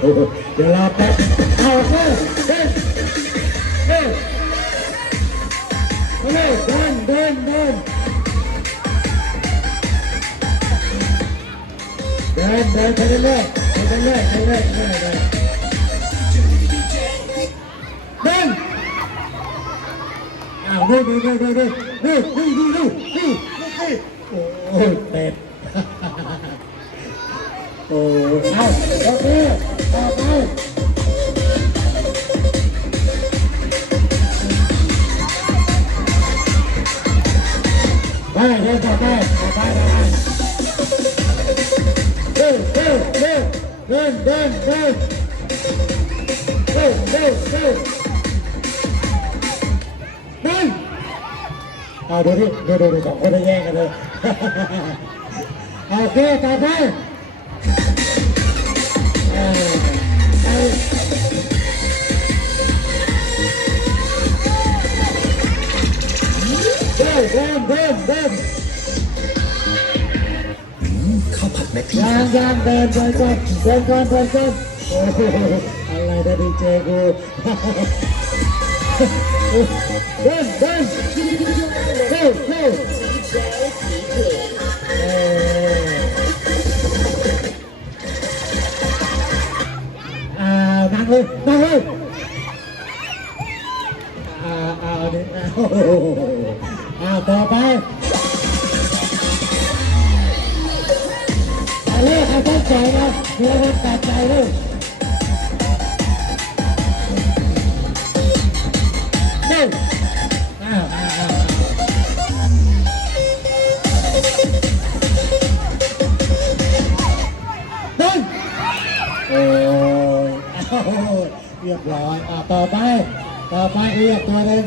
เดี๋ยวเราแป๊บเอาเดินเดินเดินเดินเดินเดินเดินเดินเดินไปเรื่อยไปเรื่อยไปเรื่อยไปเรื่อยเดินอ้าวดูดูดูดูดูดูดูดูดูดูโอ้ยเป็ดโอ้เอาโอเคต่อไปได้เดินต่อไปต่อไปเดินเดินเดินเดินเดินเดินเดินเดินเดินเดินเอาดูดิดูดูดูสองคนแย่งกันเลยโอเคต่อไปเดินเดินเดินเดินข้าวผัดแม็กที่ยางเดินเดินก่อนเดินก่อนเดินก่อนโอ้โหอะไรนะดีเจกูเดินเดินเดินเดินนั่งเลยนั่งเลยเอาเนี่ยต่อไปเอาเลยเอาตั้งใจนะเดี๋ยวมันตัดใจเลยเดินเดินโอ้เรียบร้อยต่อไปเรียกตัวหนึ่ง